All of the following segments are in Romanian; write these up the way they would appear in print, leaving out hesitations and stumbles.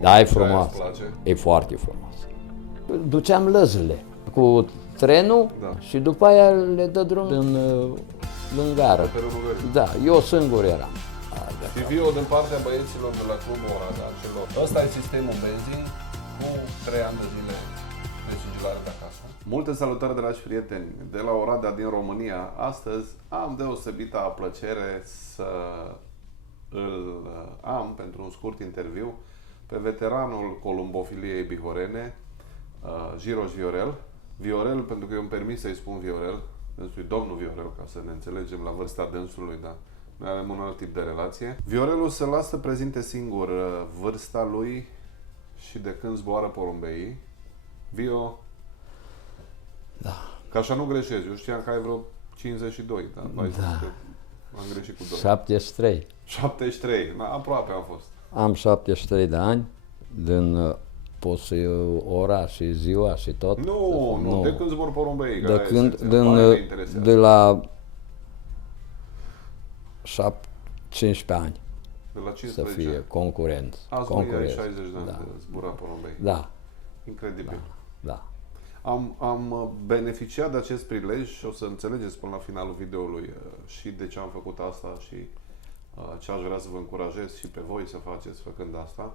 Da, e frumoasă. E foarte frumoasă. Duceam lăzile cu trenul și după aia le dă drum în gară. Da, eu singur eram. Și Vio, din partea băieților de la Clubul Oradea, celor. Ăsta e sistemul benzii cu 3 ani de zile de sigilare de acasă. Multe salutări, dragi prieteni, de la Oradea din România. Astăzi am deosebită plăcere să îl am pentru un scurt interviu pe veteranul columbofiliei bihorene, Giroș Viorel. Viorel, pentru că eu îmi permis să-i spun Viorel, dânsului domnul Viorel, ca să ne înțelegem la vârsta dânsului, dar noi avem un alt tip de relație. Viorelul se lasă să prezinte singur vârsta lui și de când zboară porumbeii. Vio, da. Ca așa nu greșezi, eu știam că ai vreo 52, dar da. Am greșit cu 2. 73. 73, da, aproape am fost. Am 73 de ani, din ora și ziua și tot. Nu, de când zbor porumbeii? De la 15 ani. De la 15 să fie concurent. Azi nu ai 60 de ani de zbura porumbei. Da. Incredibil. Da. Am beneficiat de acest prilej și o să înțelegeți până la finalul videoului și de ce am făcut asta și ce aș vrea să vă încurajez și pe voi să faceți făcând asta.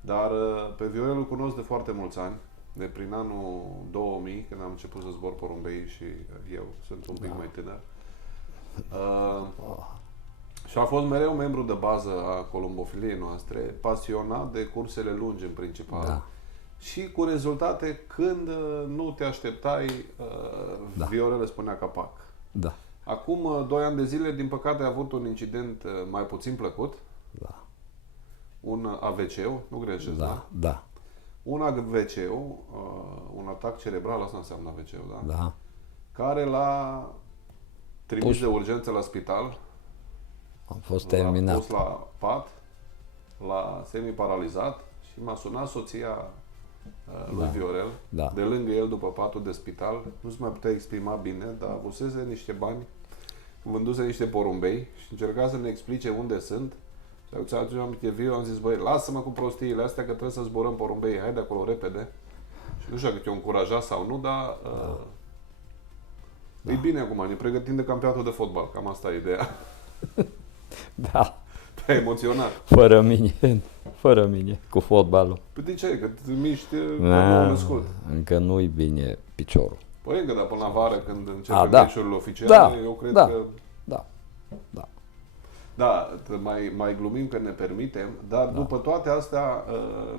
Dar pe Viorel îl cunosc de foarte mulți ani, de prin anul 2000, când am început să zbor porumbei și eu sunt un pic mai tânăr. Și a fost mereu membru de bază a columbofiliei noastre, pasionat de cursele lungi în principal. Da. Și cu rezultate când nu te așteptai, Viorel îți spunea capac. Da. Acum 2 ani de zile, din păcate, a avut un incident mai puțin plăcut. Da. Un AVC-ul, nu greșesc, da? Da. Un AVC-ul, un atac cerebral, asta înseamnă AVC-ul, da? Da. Care l-a trimis de urgență la spital. Am fost terminat. L-a pus la pat, l-a semi-paralizat și m-a sunat soția lui Viorel, de lângă el după patul de spital. Nu se mai putea exprima bine, dar avusese niște bani, vânduse niște porumbei și încerca să ne explice unde sunt. Și atunci am zis, băi, lasă-mă cu prostiile astea că trebuie să zburăm porumbei, hai de acolo repede. Și nu știu dacă te-o încurajat sau nu, dar e bine acum, ne pregătim de campionatul de fotbal, cam asta e ideea. Da. Te-ai emoționat. Fără mine, cu fotbalul. Păi de ce? Că te miști născut. Încă nu-i bine piciorul. Păi încă, dar până la vară, când începe meciurile oficiale, eu cred că... Da, mai glumim că ne permitem, dar după toate astea,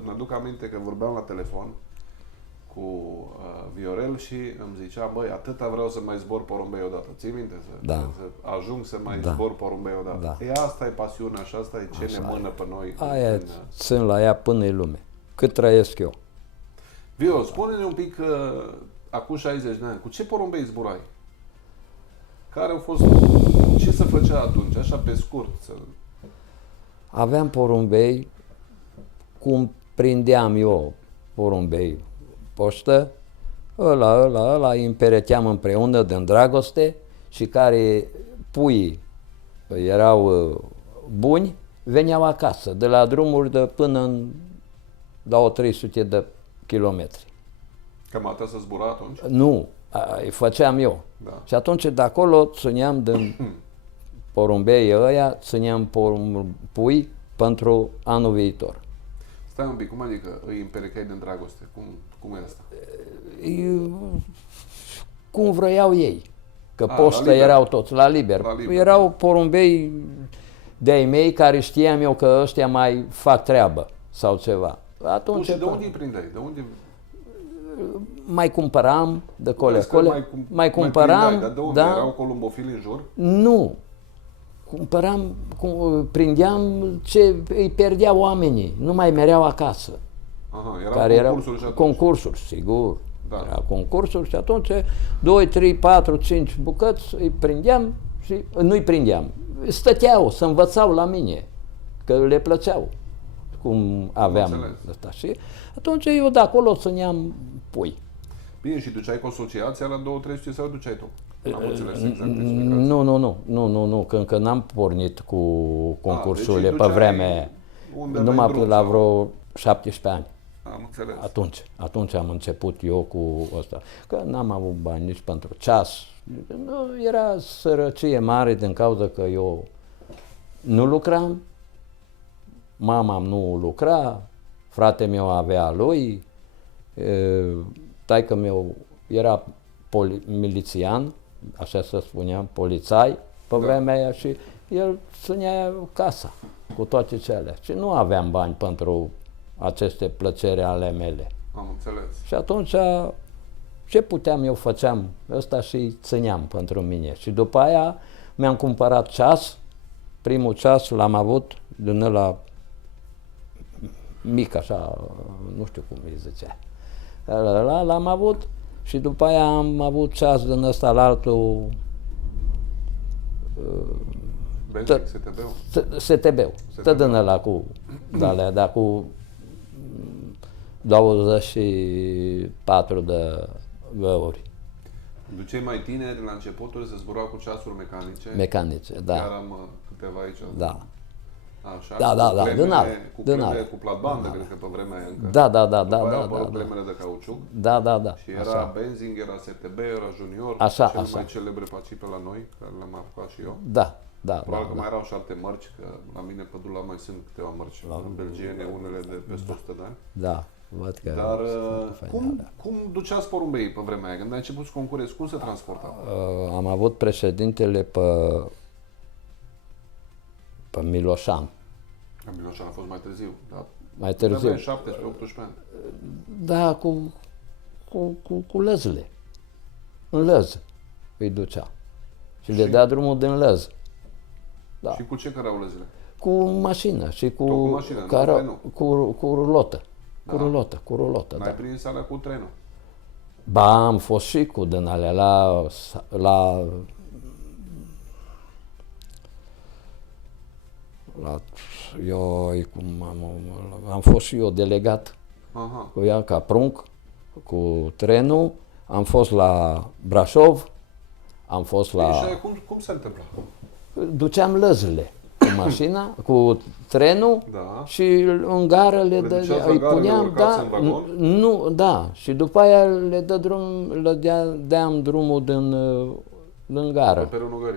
mi-aduc aminte că vorbeam la telefon cu Viorel și îmi zicea, băi, atâta vreau să mai zbor porumbei odată. Ții minte? Să ajung să mai zbor porumbei odată. E asta e pasiunea și asta e ce ne mână pe noi. Aia sunt la ea până în lume. Cât trăiesc eu. Vio, spune-ne un pic, acum 60 de ani, cu ce porumbei zburai? Care au fost... Ce se făcea atunci? Așa pe scurt. Aveam porumbei, cum prindeam eu porumbei poștă, ăla îi împereteam împreună din dragoste și care puii erau buni, veneau acasă, de la drumuri de până la 300 de kilometri. Cam atât să zbura atunci? Nu, îi făceam eu. Da. Și atunci de acolo țineam din porumbei ăia, țineam pui pentru anul viitor. Stai un pic, cum adică îi împerecai din dragoste? Cum e asta? Cum vreau ei. Că postă erau toți la liber. Erau porumbei de-ai mei care știam eu că ăștia mai fac treabă sau ceva. Atunci, și de unde îi prindeai? De unde... Mai cumpăram de cole. Mai cumpăram. Dar de unde? Erau columbofili în jur? Nu. Cumpăram, prindeam ce îi pierdeau oamenii. Nu mai mereau acasă. Aha, erau concursuri și atunci. Concursuri, sigur. Da. Erau concursuri și atunci 2, 3, 4, 5 bucăți îi prindeam și nu-i prindeam. Stăteau, se învățau la mine, că le plăceau cum aveam ăsta. Și atunci eu de acolo țineam pui. Bine, și duceai cu asociația la 2-300 sau duceai tu? N-am înțeles exact. Nu, că încă n-am pornit cu concursurile pe vreme. Numai la vreo 17 ani. Am înțeles. Atunci am început eu cu ăsta. Că n-am avut bani nici pentru ceas. Nu, era sărăcie mare din cauza că eu nu lucram, mama nu lucra, fratele meu avea a lui, taică meu era milițian, așa se spunea, polițai pe vremea aia și el ținea casa cu toate cele. Și nu aveam bani pentru aceste plăceri ale mele. Am înțeles. Și atunci ce puteam eu făceam ăsta și țineam pentru mine. Și după aia mi-am cumpărat ceas, primul ceas l-am avut din ăla mic așa, nu știu cum îi zicea. L-am avut și după aia am avut ceas din ăsta la altul. STB-ul. Tot din ăla cu alea, dar cu 24 de ori. Ducei mai tineri la începuturi se zbura cu ceasuri mecanice? Mecanice, da. Chiar am câteva aici. Da. Așa, Da, cu cleme cu platbandă, cred că pe vremea aia încă. Da. Clemele de cauciuc. Da. Și era Benzing, era STB, era Junior, cel mai celebre paci pe la noi, care le-am apucat și eu. Da. Probabil că mai erau și alte mărci, că la mine pe Dula mai sunt câteva mărci belgiene, unele de peste 100 de ani. Da, văd că... Dar cum duceați porumbeii pe vremea aia? Când ai început să concurezi, cum se transporta? Am avut președintele pe Miloșan. Miloșan a fost mai târziu, dar mai târziu. 17-18 ani. Da, cu lăzile. În lăz îi ducea. Și le dea drumul din lăz. Da. Și cu ce cărau lăzile? Cu mașină și cu mașină, cu rulotă. Cu rulotă, N-ai prins alea cu trenul? Ba, am fost și cu din alea am fost și eu delegat cu ea ca prunc, cu trenul, am fost la Brașov, am fost la... Și cum se întâmplă? Duceam lăzile cu mașina, cu trenul și în gară îi puneam, și după aia le deam drumul din gară.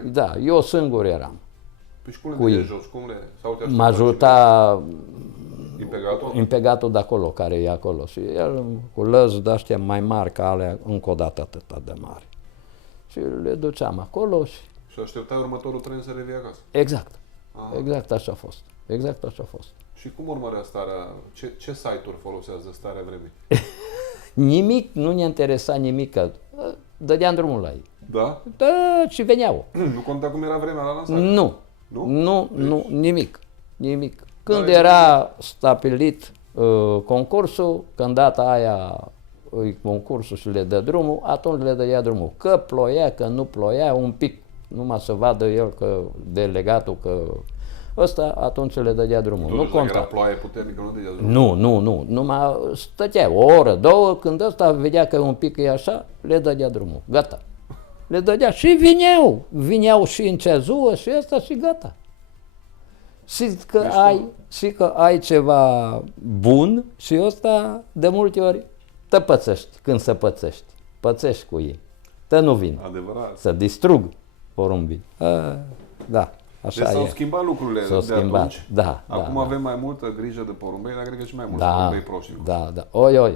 Da, eu singur eram. Păi și cum le jos? M-a ajutat impegatul de acolo, care e acolo. Și el cu lăzi de-astea mai mari ca alea, încă o dată atâta de mari. Și le duceam acolo și așteptai următorul tren să revii acasă. Exact. Exact așa a fost. Și cum urmărea starea? Ce site-uri folosează starea vremii? Nimic, nu ne interesa nimic, că dădeam drumul la ei. Da? Da, și veneau. Nu conta cum era vremea la lansare? Nu, nimic. Când era stabilit concursul, când data aia concursul și le dă drumul, atunci le dădea drumul. Că ploia, că nu ploia, un pic, numai să vadă el că delegatul că ăsta, atunci le dădea drumul. Nu conta. Era ploaie puternică, nu dădea drumul? Nu, numai stătea o oră, două, când ăsta vedea că un pic e așa, le dădea drumul. Gata. Le dădea și vineau și în ceazuă și ăsta și gata. Și că ai ceva bun și ăsta de multe ori te pățești când se pățești. Pățești cu ei. Te nu vin. Adevărat. Să distrug porumbii. Da, așa deci s-au schimbat lucrurile de atunci. Da. Acum avem mai multă grijă de porumbei, dar cred că și mai mulți porumbei proști. Da. Oi.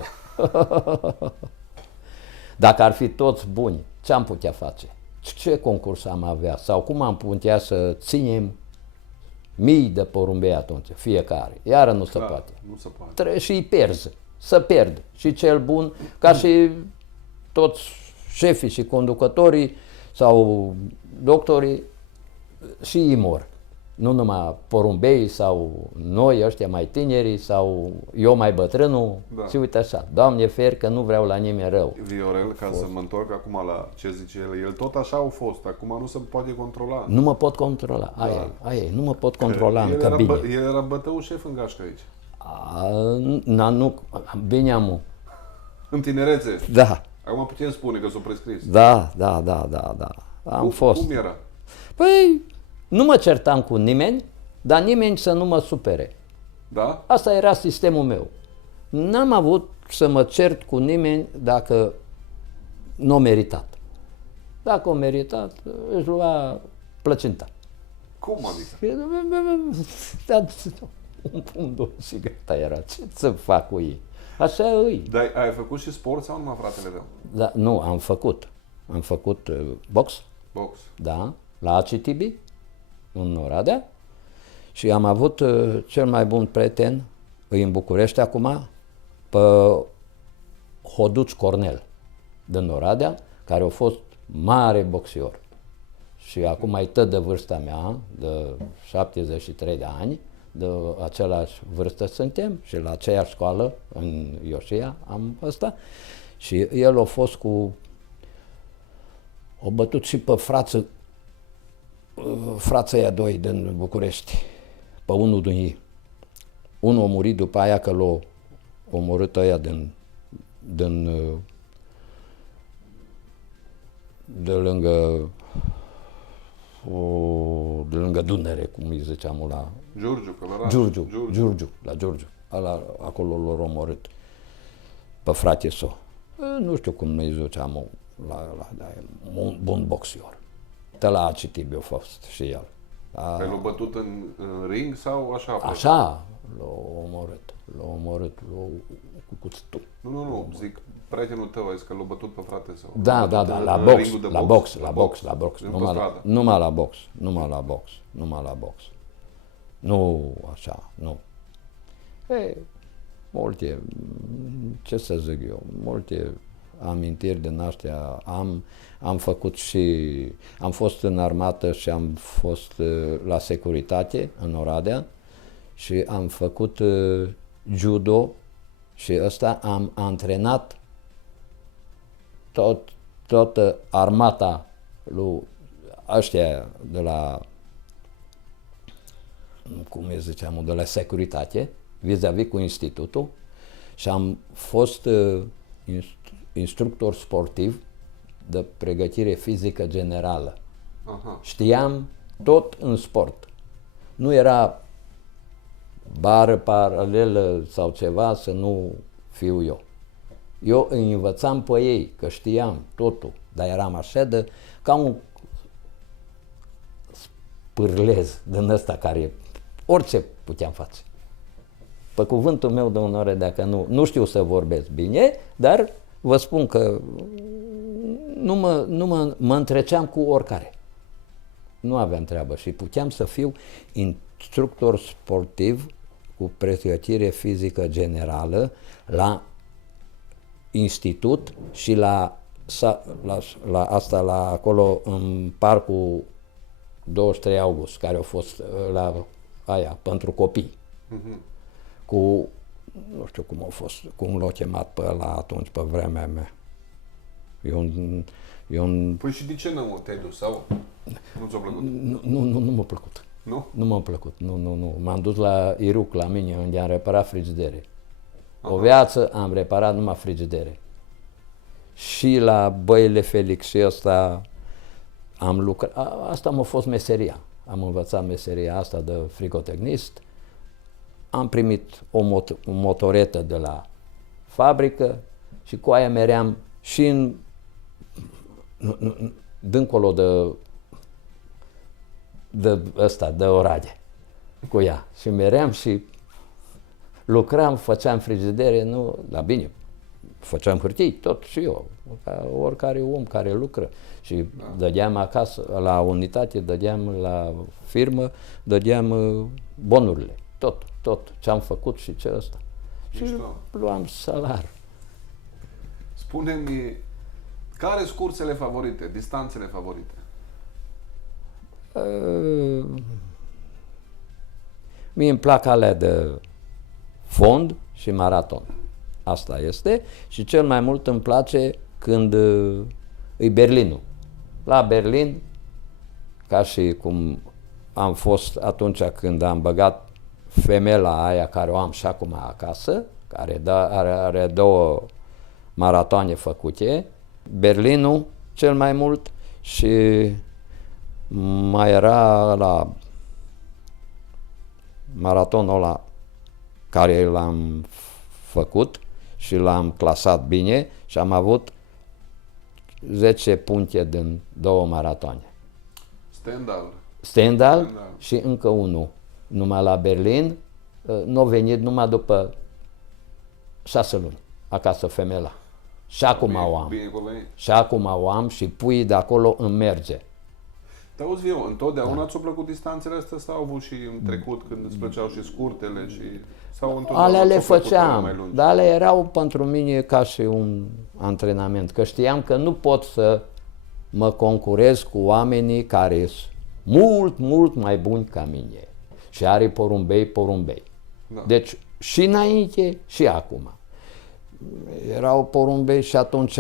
Dacă ar fi toți buni, ce am putea face? Ce concurs am avea? Sau cum am putea să ținem mii de porumbei atunci, fiecare? Iară nu se poate. Nu se poate. Trebuie și îi pierzi. Să pierd. Și cel bun, ca și toți șefii și conducătorii sau doctorii, și ei mor. Nu numai porumbei sau noi ăștia mai tineri sau eu mai bătrânul. Și uite așa, Doamne fer că nu vreau la nimeni rău. Viorel, ca să mă întorc acum la ce zice el tot așa au fost, acum nu se poate controla. Nu mă pot controla, aia e, nu mă pot controla în cabine. El era bătău șef în gașcă aici. Nu, bine amu. În tinerețe? Da. Acum putem spune că s-o prescris. Da. Am fost. Cum era? Păi, nu mă certam cu nimeni, dar nimeni să nu mă supere. Da? Asta era sistemul meu. N-am avut să mă cert cu nimeni dacă nu a meritat. Dacă a meritat, își lua plăcinta. Cum adică? Un pumn, două și gata era. Ce să fac cu ei? Așa îi. Dar ai făcut și sport sau numai fratele tău? Da, nu, am făcut. Am făcut box, Box. da, la ACTB, în Oradea. Și am avut cel mai bun prieten, e în București acum, pe Hoduț Cornel, din Oradea, care a fost mare boxior. Și acum e tot de vârsta mea, de 73 de ani, de același vârstă suntem și la aceeași școală, în Ioșia, am ăsta. Și el a fost o bătut și pe frații aia doi din București, pe unul din ei. Unul a murit după aia că l-a omorât ăia de lângă Dunăre, cum îi ziceam la Giurgiu, la Giurgiu. Acolo l-a omorât pe frate său. Nu știu cum îi ziceam, un bun boxior. De la ACTB a fost și el. L-a bătut în ring sau așa? Așa l-a omorât cu cuțitul. Nu, zic, prietenul tău a zis că l-a bătut pe frate său. Da, la box. Numai la box. Nu așa, nu. Multe, ce să zic eu, multe amintiri din astea am făcut și am fost în armată și am fost la securitate în Oradea și am făcut judo și ăsta am antrenat toată armata lui ăștia de la, cum îi ziceam, de la securitate, vis-a-vis cu institutul și am fost instructor sportiv de pregătire fizică generală. Aha. Știam tot în sport. Nu era bară paralelă sau ceva să nu fiu eu. Eu îi învățam pe ei, că știam totul, dar eram așa ca un spârlez din ăsta care orice puteam face. Pe cuvântul meu de onoare, dacă nu știu să vorbesc bine, dar vă spun că mă întreceam cu oricare. Nu aveam treabă și puteam să fiu instructor sportiv cu pregătire fizică generală la institut și la acolo în parcul 23 august, care a fost la aia, pentru copii. Cu, nu știu cum a fost, cum l-a chemat pe ăla atunci, pe vremea mea. Păi și de ce nu te-ai dus, sau? Nu ți-a plăcut? Nu m-a plăcut. Nu? Nu m-a plăcut, nu. M-am dus la Iruc, la mine, unde am reparat frigidere. Aha. O viață am reparat numai frigidere. Și la Băile Felix și ăsta am lucrat. Asta m-a fost meseria. Am învățat meseria asta de frigotehnist. Am primit o motoretă de la fabrică și cu aia meream și dincolo de Oradea, cu ea. Și meream și lucram, făceam frigidere, dar bine, făceam hârtii, tot și eu, ca oricare om care lucră. Și dădeam acasă, la unitate, dădeam la firmă, dădeam bonurile, tot ce am făcut și ce ăsta. Și luam salar. Spune-mi, care sunt cursele favorite, distanțele favorite? Mie îmi plac alea de fond și maraton. Asta este. Și cel mai mult îmi place când e Berlinul. La Berlin, ca și cum am fost atunci când am băgat femela aia care o am și acum acasă, care are 2 maratoane făcute, Berlinul cel mai mult și mai era la maratonul ăla care l-am făcut și l-am clasat bine și am avut 10 puncte din 2 maratoane. Stendhal și încă unul. Numai la Berlin, nu a venit numai după 6 luni, acasă femeia. Și acum o am. Și acum o am și puii de acolo îmi merge. Dar auzi, Viu, întotdeauna ți-au plăcut distanțele astea sau au avut și în trecut când îți plăceau și scurtele și... Alea le făceam, dar alea erau pentru mine ca și un antrenament, că știam că nu pot să mă concurez cu oamenii care sunt mult, mult mai buni ca mine. Și are porumbei. Da. Deci și înainte și acum. Erau porumbei și atunci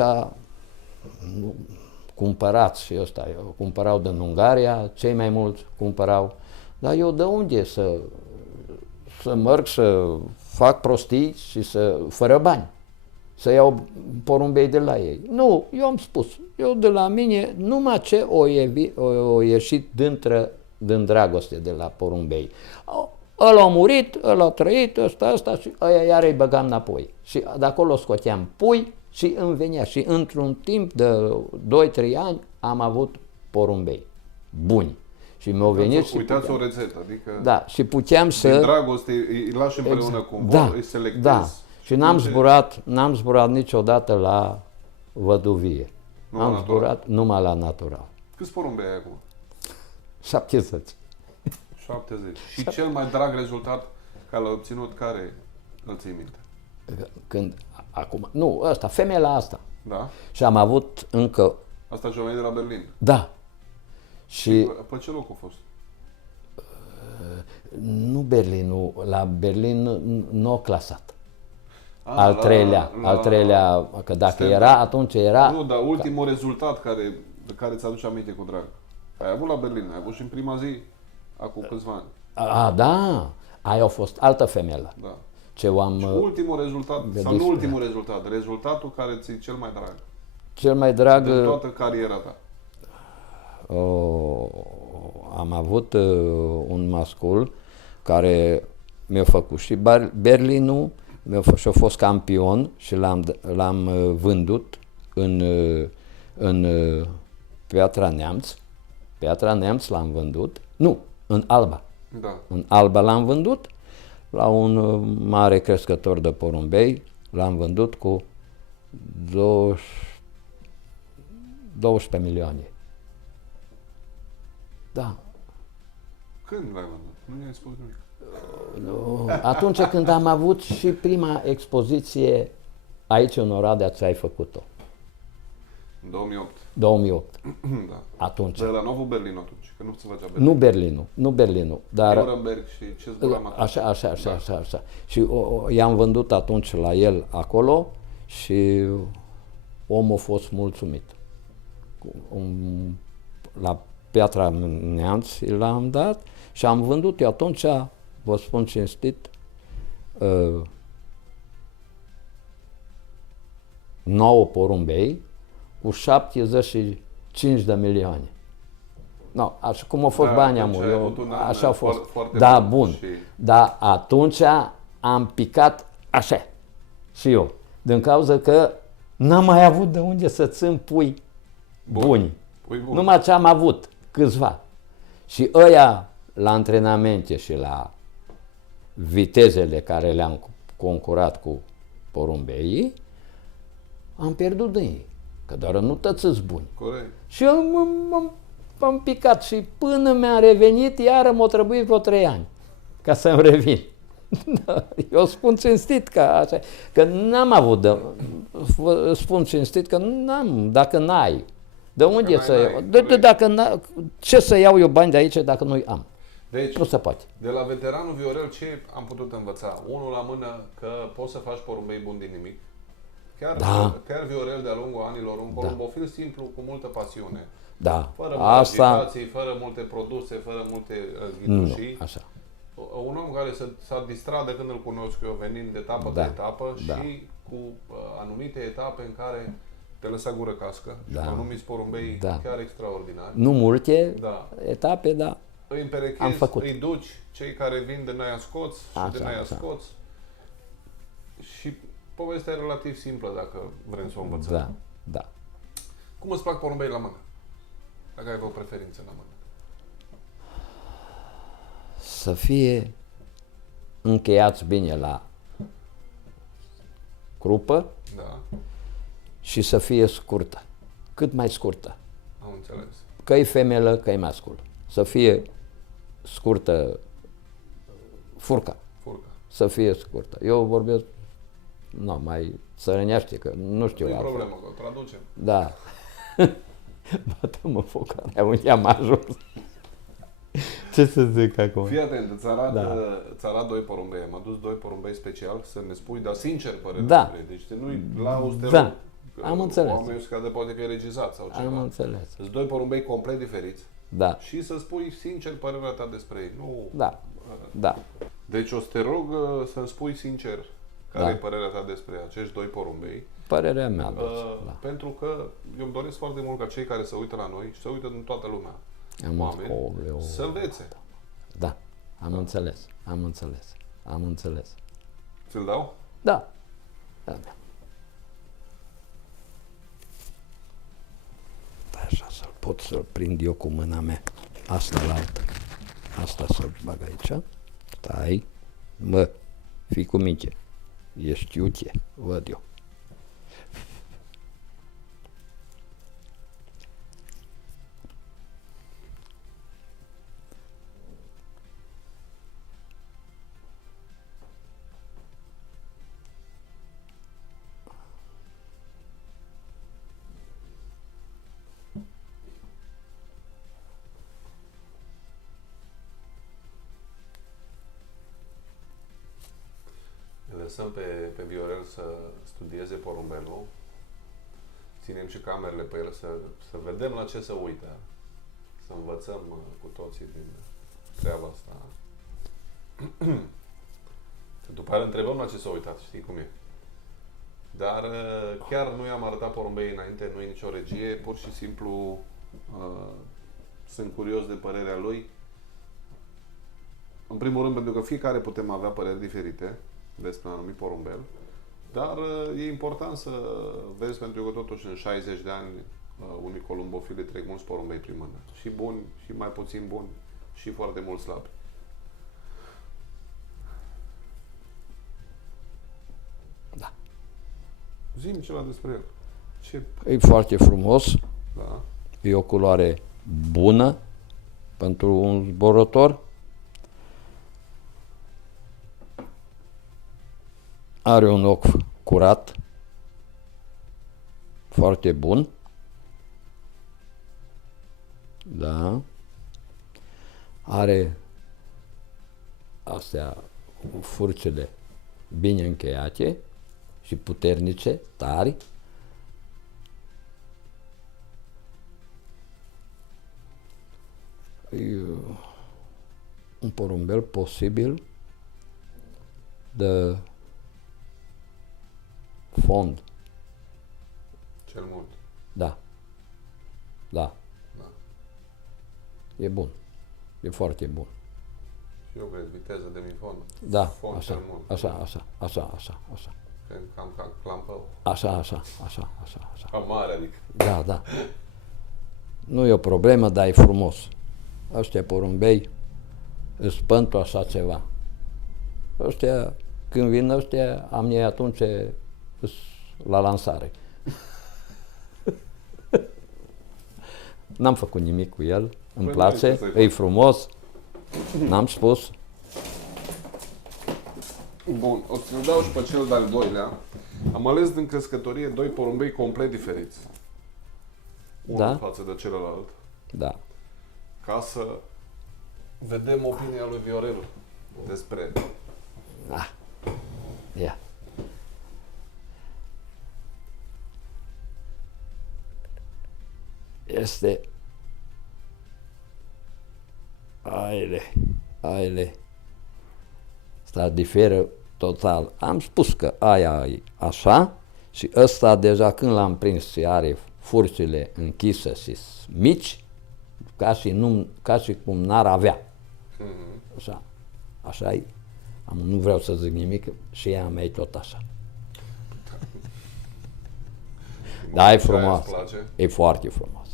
cumpărați și ăsta, cumpărau din Ungaria, cei mai mulți cumpărau. Dar eu de unde să merg să fac prostii și fără bani, să iau porumbei de la ei? Nu, eu am spus, eu de la mine numai ce o ieșit din dragoste de la porumbei. Ăla a murit, ăla a trăit, ăsta și ăia iar îi băgam înapoi. Și de acolo scoteam pui și îmi venea. Și într-un timp de 2-3 ani am avut porumbei buni. Și mi-au venit și uitați o rețetă, adică da, și puteam să... din dragoste îi lași împreună cu da, îi selectezi. Da. Și n-am zburat niciodată la văduvie. Am zburat numai la natural. Câți porumbei ai acum? 70. 70. Și cel mai drag rezultat care l-ai obținut, care îl ții minte? Când, acum, nu, ăsta, femeia asta. Da. Și am avut încă... Asta și-a venit de la Berlin. Da. Și pe ce loc a fost? Nu Berlinul, la Berlin nu a clasat. Al treilea, că dacă era, atunci era... Nu, dar ultimul rezultat de care ți-aduce aminte cu drag. Ai avut la Berlin, ai avut și în prima zi, acum câțiva ani. Da, aia a fost altă femeie. Da. Ce am... Și ultimul rezultat, sau nu ultimul rezultat, rezultatul care ți-e cel mai drag. Cel mai drag... De toată cariera ta. Am avut un mascul care mi-a făcut și Berlinul, și-a fost campion și l-am vândut în Piatra Neamț. Piatra Neamț l-am vândut, nu, în Alba. Da. În Alba l-am vândut la un mare crescător de porumbei, l-am vândut cu 12 milioane. Da. Când l-ai vândut? Nu mi-ai spus nimic. Atunci când am avut și prima expoziție aici în Oradea, ți-ai făcut-o. În 2008. 2008. Da. Atunci. Dar la Novo Berlin atunci, că nu se făcea Berlin. Nu Berlinul, dar... Nuremberg și ce zburam atunci. Așa. Și i-am vândut atunci la el acolo și omul a fost mulțumit. La Piatra Neamț l-am dat și am vândut eu atunci, vă spun cinstit, 9 porumbei cu 75 de milioane. No, așa cum au fost banii amur, așa au fost. Da, bun. Și... Dar atunci am picat așa. Și eu. Din cauza că n-am mai avut de unde să țin pui buni. Numai ce am avut, câțiva. Și ăia la antrenamente și la vitezele care le-am concurat cu porumbeii, am pierdut de ei. Că doar nu tăți buni. Corect. Și eu am picat și până mi-a revenit, iară m-a trebuit vreo 3 ani ca să-mi revin. Eu spun cinstit că așa, că n-am avut spun cinstit că n-am, dacă n-ai, de unde să iau? Ce să iau eu bani de aici dacă nu-i am? Deci, nu se poate. De la veteranul Viorel ce am putut învăța? Unul la mână că poți să faci porumbei buni din nimic. Chiar Viorel de-a lungul anilor, un porumbofil simplu, cu multă pasiune. Da. Fără multe agitații, fără multe produse, fără multe ghitușii. Așa. Un om care s-a distrat de când îl cunosc eu, venind de etapă pe etapă și cu anumite etape în care te lăsa gură cască și cu anumiți porumbei chiar extraordinari. Nu multe etape, dar îi împerechezi, îi duci, cei care vin de Naia scoți și de Naia scoți Și povestea e relativ simplă dacă vrem să o învățăm. Da, da. Cum îți plac porumbei la mână? Dacă ai o preferință la mână. Să fie încheiați bine la crupă Da, și să fie scurtă. Cât mai scurtă. am înțeles. Că-i femelă, că-i mascul. Să fie scurtă furca. Furca. Să fie scurtă. Eu vorbesc, mai țărănește, că nu știu Nu e altfel. problemă, că o traducem. Da. Bată-mă focarea, unde am ajuns. Ce să zic acum? Fii atent, îți arăt doi porumbei. Am adus doi porumbei special să ne spui, dar sincer părerea Da. despre ei. Deci nu-i la usterul. Da. Am înțeles. Oamenii se crede poate că e regizat sau ceva. Am înțeles. Sunt doi porumbei complet diferiți Da. și să spui sincer părerea ta despre ei. Nu... Da. Da. Deci o să te rog să-mi spui sincer care Da. e părerea ta despre acești doi porumbei. Părerea mea, da. Pentru că eu îmi doresc foarte mult ca cei care se uită la noi și se uită din toată lumea, oameni, să învețe. Da. Am înțeles. Am înțeles. Am înțeles. Ți-l dau? Da. Da. Așa să-l pot să-l prind eu cu mâna mea. Asta la altă. Asta să-l bag aici. Stai. Mă, fii cu minte. Ești iute, văd eu. Îl lăsăm pe Viorel să studieze porumbelul. Ținem și camerele pe el să vedem la ce se uită. Să învățăm cu toții din treaba asta. După aia întrebăm la ce s-a uitat, știi cum e. Dar chiar nu i-am arătat porumbei înainte, nu e nicio regie, pur și simplu sunt curios de părerea lui. În primul rând pentru că fiecare putem avea păreri diferite despre un anumit porumbel, dar e important să vezi, pentru că totuși în 60 de ani unui columbofil îi trec mulți porumbei prin mână. Și buni, și mai puțin buni, și foarte mult slabi. Da. Zi-mi ceva despre el. Ce? E foarte frumos. Da. E o culoare bună pentru un zburător. Are un ochi curat, foarte bun. Da. Are astea furcele bine încheiate și puternice, tari. E un porumbel posibil de fond. Cel mult. Da. Da. Da. E bun. E foarte bun. Și eu cred, viteză de mifon. Da, Fond așa, cel mult. așa. Cred cam ca clampău. Așa. Cam mare, adică. Da. Nu e o problemă, dar e frumos. Ăștia porumbei îți pântu așa ceva. Ăștia, când vin ăștia, am ei atunci îs la lansare. N-am făcut nimic cu el, îmi place, e frumos, n-am spus. Bun, o să-l dau și pe cel de-al doilea. Am ales din crescătorie doi porumbei complet diferiți. Unul față de celălalt. Da. Ca să vedem opinia lui Viorel despre... Ah. Ia. Este... Aile. Asta diferă total. Am spus că aia e așa și ăsta deja când l-am prins și are furcile închise și mici, ca și cum n-ar avea. Așa e. Nu vreau să zic nimic și ea mea e tot așa. Da, e Ce aia îți frumoasă. place? E foarte frumoasă.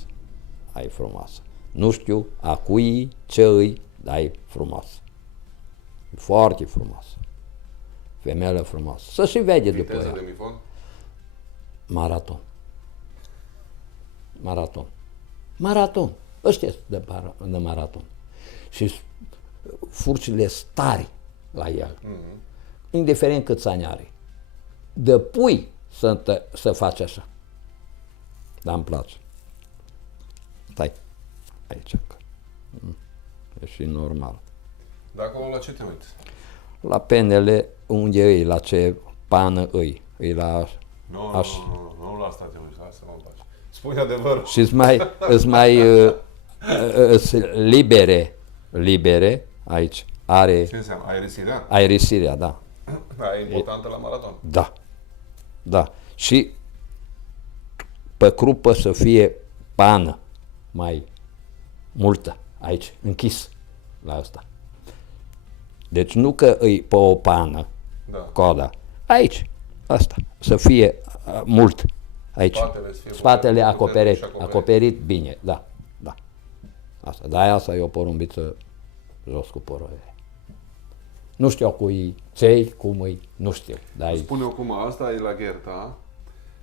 Ai frumoasă. Nu știu a cui, ce îi, dar e frumoasă. E foarte frumoasă. Femeie frumoasă. Să și vede după Viteză ea. de mifon? Maraton. Maraton. Maraton. Ăștia de maraton. Și furcile stari la el. Indiferent câți ani are. De pui să faci așa. Dar îmi place. Stai. Aici încă. E și normal. Dar acolo la ce te uiți? La penele unde îi, la ce pană îi. Îi la... Nu la asta te uiți, asta nu-mi place. Spune adevărul. Și îți mai îți libere aici. Are Ce înseamnă? Aerisirea? aerisirea, da. Da, e importantă la maraton. Da. Da. Și pe crupă să fie pană mai multă aici, închis la asta. Deci nu că îi pe o pană, Da. coada, aici, asta, să fie mult aici. Spatele să fie Acoperit, puternic și acoperit bine, da, da. Asta, de-aia asta e o porumbiță jos cu poroile. Nu știu cui, ce cum îi, nu știu. Dar Spune-o cum, asta e la Gherta,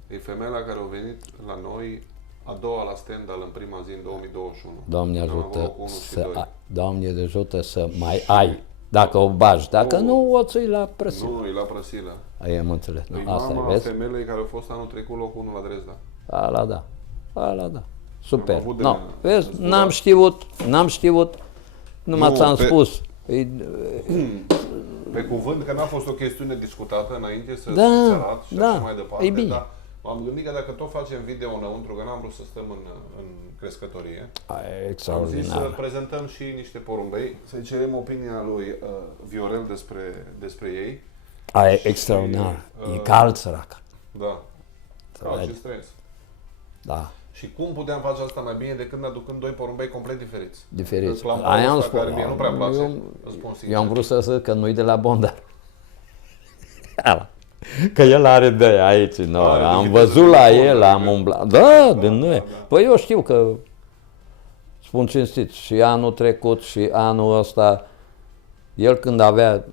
e femeia care a venit la noi a doua la Stendhal în prima zi în 2021. Doamne Am avut ajută, locul 1 și 2. Doamne ajută să mai ai, dacă o bagi, dacă nu o ții la prăsilă. Nu, e la Prăsilă. Ai am înțeles, E nu, asta mama vezi? femelei care a fost anul trecut locul 1 la Dresda. Ala da, ala da, super. Am avut de No, mână. vezi, Zburat. n-am știut, numai Nu, ți-am pe- spus. Pe cuvânt că n-a fost o chestiune discutată înainte să Da, ți arat și da, așa mai departe. e bine. Dar m-am gândit că dacă tot facem video înăuntru, că n-am vrut să stăm în crescătorie, Ai, am zis să extraordinar. prezentăm și niște porumbei, să-i cerem opinia lui Viorel despre ei. Ai, extraordinar. E cald sărac. Da. vede. Ce stres. Da, Și cum puteam face asta mai bine decât aducând doi porumbei complet diferiți? diferit. Clamorul Aia am ăsta spus. care mie nu prea place, îți spun sincer. Eu am vrut să zic că nu-i de la Bondar. Ala. Că el are de aici, no. Are de Am viteză văzut de la Bondar, el, am adică. umblat. Da, din noi. Păi eu știu că, spun cinstit, și anul trecut și anul ăsta, el când avea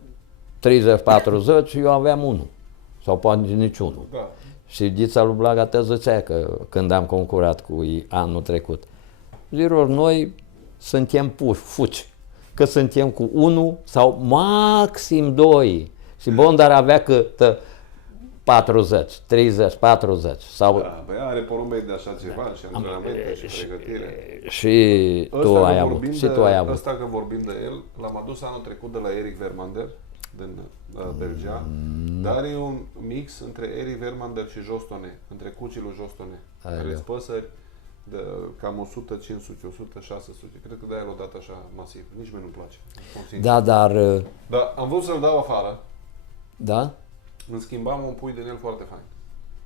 30-40, eu aveam 1. Sau poate niciunul. Da. Și Ghița lui Blaga te zicea că când am concurat cu ei anul trecut. Zilor, noi suntem fuci, că suntem cu 1 sau maxim 2. Și Bondar avea cât 40, 30, 40 sau... Da, băi, are porumbei de așa ceva și antrenamente și pregătire. Și tu Ăsta ai că avut. vorbim Și de- tu ai avut. Ăsta că vorbim de el, l-am adus anul trecut de la Eric Vermander, din Belgia, dar e un mix între Eric Vermander și Jostone, între cucii lui Jostone, care sunt păsări de cam 100, 500, 100, 600. Cred că de-aia l-a dat așa masiv. Nici mie nu-mi place. spun sincer. Da, dar... Dar am vrut să-l dau afară, Da? îmi schimbam un pui din el foarte fain.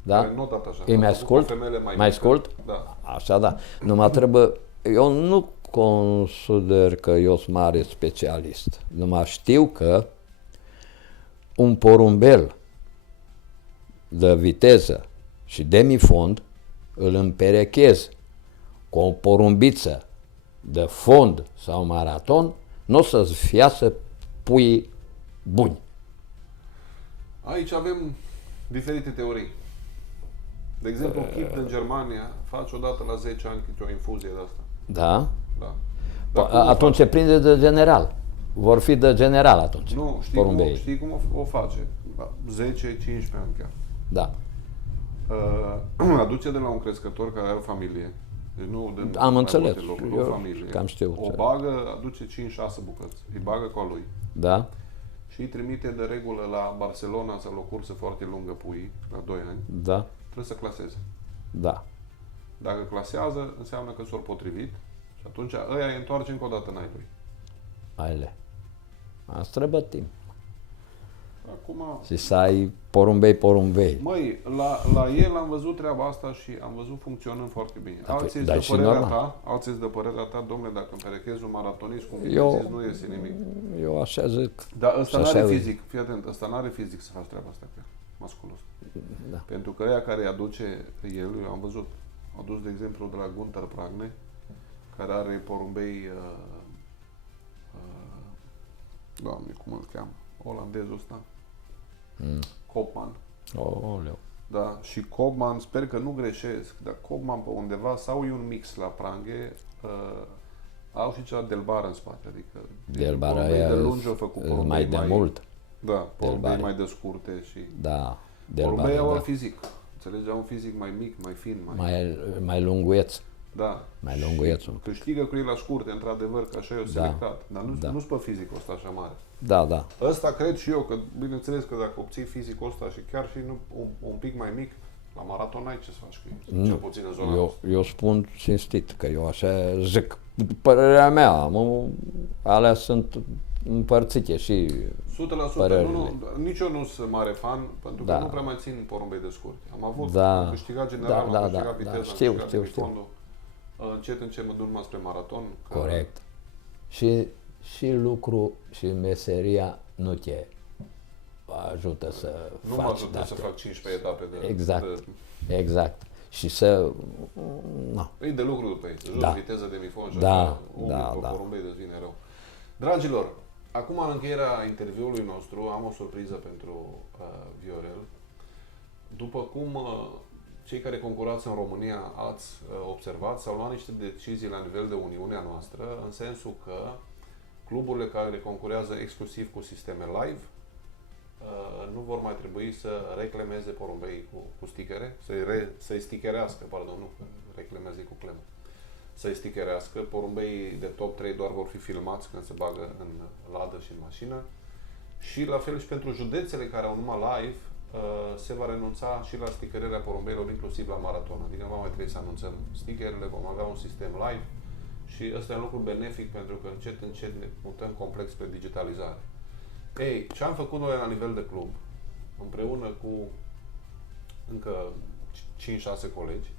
Da? Care nu dat așa. Îi mai Am făcut ascult? cu femele Mai mică. ascult? Da. Așa, da. Numai trebuie... Eu nu consider că eu sunt mare specialist. Numai știu că un porumbel de viteză și demifond îl împerechez cu o porumbiță de fond sau maraton, nu o să-ți fiasă pui buni. Aici avem diferite teorii. De exemplu, Kip din Germania face odată la 10 ani câte o infuzie de asta. Da? Da. Păi, Dar cum o atunci se prinde de general. Vor fi de general atunci. Nu, porumbeii. știi cum o face? La 10-15 ani chiar. Da. Aduce de la un crescător care are o familie. Deci nu din Am mai înțeles. multe locuri, Eu o familie. cam știu O ce. bagă, aduce 5-6 bucăți. Îi bagă cu a lui. Da? Și îi trimite de regulă la Barcelona sau la o cursă foarte lungă pui, la 2 ani. Da? Trebuie să claseze. Da. Dacă clasează, înseamnă că s-au potrivit și atunci ăia îi întoarce încă o dată în ai lui. Aile. Asta trebuie timp. Acum, Și să ai porumbei. măi, la el am văzut treaba asta și am văzut funcționând foarte bine. Da, Alții dar de și părerea normal. ta, alții de părerea ta, domnule, dacă împerechezi un maratonist cum Eu- zis, nu iese nimic. Eu așa zic. Dar ăsta Și așa n-are e. fizic, fii atent, ăsta n-are fizic să faci treaba asta cu el. masculul ăsta. Da. Pentru că aia care îi aduce el, eu am văzut, a dus de exemplu de la Gunter Pragne, care are porumbei, Doamne, cum îl cheamă, olandezul ăsta, Koopman. Oleu. Da, și Koopman, sper că nu greșesc, dar Koopman pe undeva sau e un mix la Pragne, au și cea Delbar în spate, adică Delbar porumbei aia de lungi au făcut porumbei mai de mult. Da, porumbei mai de scurte și Da, porumbei au da. un fizic. Înțelegi, au un fizic mai mic, mai fin, Mai lunguieț. Da. Mai lunguiețul. Câștigă cu ei la scurte, într-ador, că așa e selectat. Dar nu-s pe fizicul ăsta așa mare. Da, da. Ăsta cred și eu, că bineînțeles că dacă obții fizicul ăsta și chiar și un pic mai mic, la maraton ai ce să faci cu ei, cel puțin în zona noastră. Eu spun cinstit că eu așa zic. Părerea mea, alea sunt împărțite și 100%, nici eu nu sunt mare fan, pentru că nu prea mai țin porumbei de scurte. Am avut, am câștigat general, am câștigat viteza, am câștigat semifondul. Încet, încet mă duc numai spre maraton. Corect. Și lucru și meseria nu te ajută să nu faci. Nu mă ajută să fac 15 etape de... Exact. Și să... E de lucru după ei, să joci viteză de mifon și pe porumbei de vine rău. Dragilor, acum în încheierea interviului nostru am o surpriză pentru Viorel. După cum cei care concurați în România ați observat, s-au luat niște decizii la nivel de Uniunea noastră, în sensul că cluburile care concurează exclusiv cu sisteme live nu vor mai trebui să reclemeze porumbei cu stichere, să-i sticherească, pardon, nu reclemeze cu clemă. Să-i sticherească. Porumbei de top 3 doar vor fi filmați când se bagă în ladă și în mașină. Și la fel și pentru județele care au numai live, se va renunța și la sticherarea porumbeilor, inclusiv la maraton. Adică nu va mai trebui să anunțăm stickerele, vom avea un sistem live și ăsta e un lucru benefic pentru că încet, încet ne mutăm complex spre digitalizare. Ei, ce am făcut noi la nivel de club, împreună cu încă 5-6 colegi,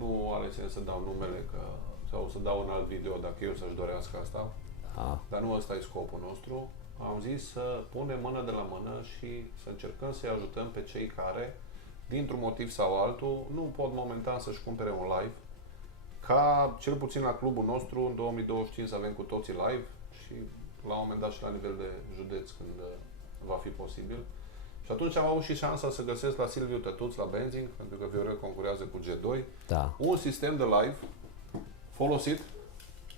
nu are sens să dau numele sau să dau un alt video dacă eu să-și dorească asta, dar nu ăsta e scopul nostru. Am zis să punem mână de la mână și să încercăm să-i ajutăm pe cei care, dintr-un motiv sau altul, nu pot momentan să-și cumpere un live, ca cel puțin la clubul nostru în 2025 să avem cu toții live și la un moment dat și la nivel de județ când va fi posibil. Și atunci am avut și șansa să găsesc la Silviu Tătuț, la Benzing, pentru că Viorel concurează cu G2, un sistem de live folosit,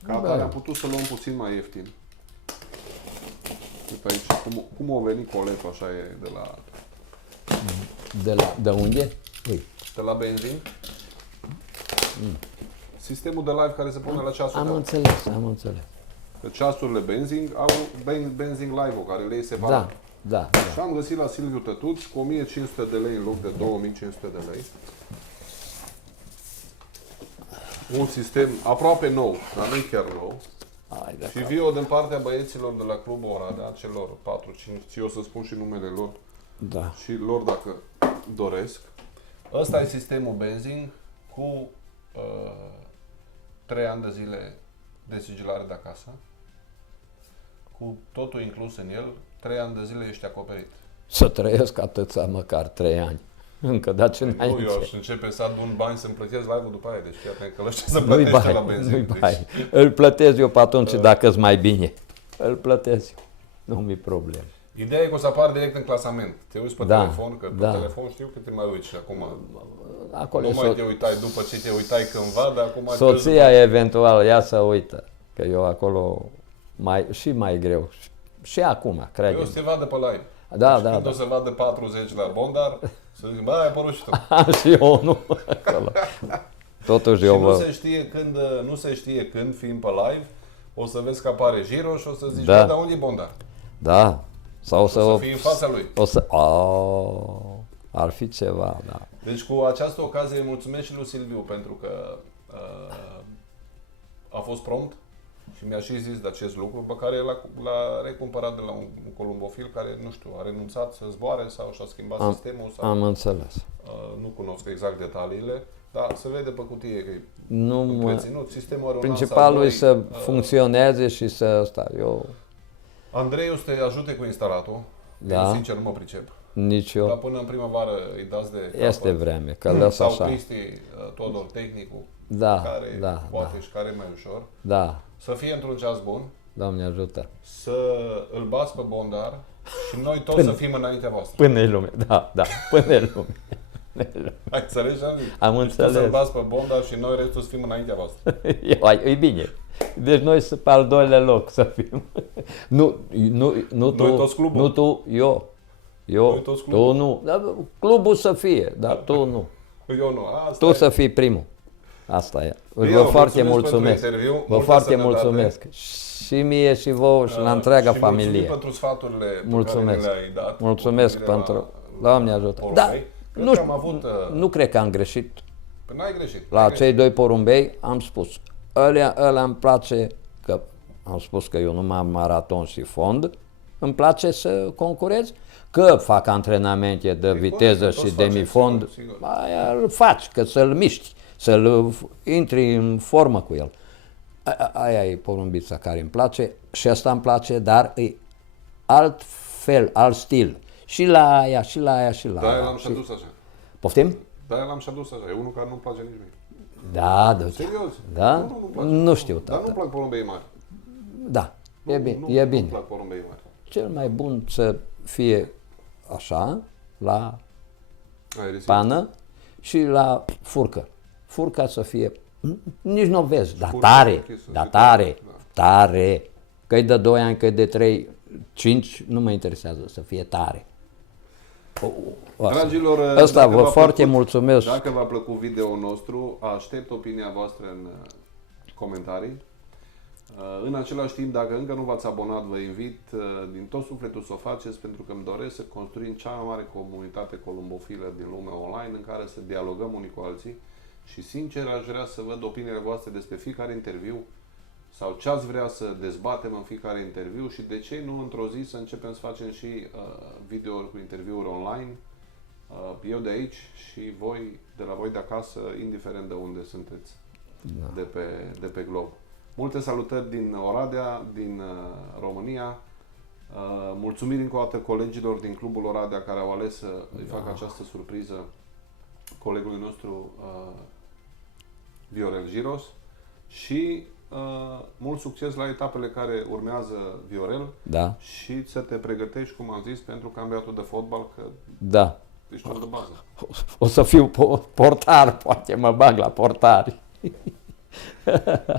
ca atare am putut să luăm puțin mai ieftin. Uite aici, cum a venit coletul, așa e de la... De unde? Ui. De la Benzing. Sistemul de live care se pune la ceasul. Am înțeles. Că ceasurile Benzing au Benzing Live-ul, care le iei separat. Da. Și am găsit la Silviu Tătuț cu 1500 de lei în loc de 2500 de lei. Un sistem aproape nou, dar nu chiar nou. Și vio din partea băieților de la Clubul Oradea, celor 4-5, eu să spun și numele lor. Da. Și lor dacă doresc. Ăsta e sistemul Benzing cu 3 ani de zile de sigilare de acasă. Cu totul inclus în el, 3 ani de zile ești acoperit. Să trăiesc atâția, măcar 3 ani. Încă, dar ce înainte. Nu, eu aș începe să adun bani să-mi plătesc live-ul după aia, deci fii atent că ăștia să plătește la Benzing. Nu-i bai. Îl plătesc eu pe atunci dacă-s mai bine. Îl plătesc eu. Nu mi-e problemă. Ideea e că o să apar direct în clasament. Te uiți pe telefon, că pe telefon știu că te mai uiți și acum. Acolo nu mai te uitai după ce te uitai cândva, dar acum... Soția eventual, ea să uită. Că eu acolo mai greu. Și acum, cred. Eu o să te vadă pe live. Da. Când o să vadă 40 la Bondar, să zic, ai apărut și tu. Și eu nu. Acolo. Totuși eu nu se știe când, fiind pe live, o să vezi că apare Giro și o să zici, dar unde e Bondar? Da. Sau o să fii în fața lui. Ar fi ceva, da. Deci cu această ocazie îi mulțumesc și lui Silviu pentru că a fost prompt și mi-a și zis de acest lucru, pe care l-a recumpărat de la un columbofil care, nu știu, a renunțat să zboare sau și-a schimbat sistemul. Sau, am înțeles. Nu cunosc exact detaliile, dar se vede pe cutie că e întreținut. Sistemul are principalul e să funcționeze și să... Andrei o să te ajute cu instalatul. Eu sincer nu mă pricep. Nici eu. Dar până în primăvară îi dați de capăt. Este vreme, că lăs Sau așa. Cristi Todor, tehnicul, Da, care da, poate și care e mai ușor. Da, Să fie într-un ceas bun, Doamne ajută. să îl bați pe Bondar și noi toți să fim înaintea voastră. Până e lume, da, până e lume. Ai înțeles, Jean? Am Deci tu să-l înțeles. bați pe Bondar și noi restul să fim înaintea voastră. E bine. Deci noi sunt pe al doilea loc să fim. Nu tu, Noi toți clubul. nu tu, eu. Noi toți clubul. Tu nu. Dar clubul să fie, dar tu nu. Eu nu. Asta Tu e. să fii primul. Asta e. Eu Foarte mulțumesc mulțumesc. pentru interviu, Vă multă foarte sănătate. mulțumesc. Și mie și vouă și la întreaga și familie. mulțumim pentru sfaturile pe Mulțumesc. care le-ai dat. Mulțumesc cu privire pentru... la Doamne ajută. porumbei. Da, Cred nu, că am avut... nu cred că am greșit. Păi n-ai greșit. La N-ai cei doi porumbei am spus, ăla îmi place, că am spus că eu numai maraton și fond, îmi place să concurez, că fac antrenamente de viteză toți și facem, demifond, sigur. aia îl faci, că să-l miști, să-l intri în formă cu el. Aia e porumbița care îmi place și asta îmi place, dar e alt fel, alt stil. Și la aia, și la aia, și la Da, aia. l-am și adus așa. Poftim? Da, l-am și adus așa. E unul care nu-mi place nici mie. Da, da. Serios? Da? Nu-mi place. Nu știu, Dar tată. nu-mi plac porumbei mari. Da, e bine, Nu, e Nu-mi bine. plac porumbei mari. Cel mai bun să fie așa, la Ai risip. pană și la furcă. Furca să fie, nici nu o vezi, dar Furcă tare, închisă, dar și tare, da. tare. Că-i de 2 ani, că-i de 3, 5, nu mă interesează, să fie tare. Asta. Dragilor, Asta dacă vă v-a foarte plăcut- mulțumesc. Dacă v-a plăcut video nostru, aștept opinia voastră în comentarii. În același timp, dacă încă nu v-ați abonat, vă invit din tot sufletul să o faceți, pentru că îmi doresc să construim cea mai mare comunitate columbofilă din lumea online, în care să dialogăm unii cu alții și, sincer, aș vrea să văd opiniile voastre despre fiecare interviu sau ce ați vrea să dezbatem în fiecare interviu și de ce nu într-o zi să începem să facem și videouri cu interviuri online, eu de aici și voi de la voi de acasă, indiferent de unde sunteți de pe glob. Multe salutări din Oradea, din România. Mulțumiri încă o dată colegilor din Clubul Oradea care au ales să îi facă această surpriză colegului nostru Viorel Giros și mult succes la etapele care urmează, Viorel, Da, și să te pregătești, cum am zis, pentru campionatul de fotbal, că da. ești om de bază. O să fiu portar, poate mă bag la portari.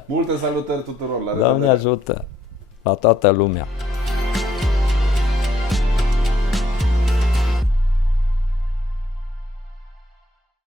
Multe salutări tuturor! La Doamne revedere! ajută la toată lumea.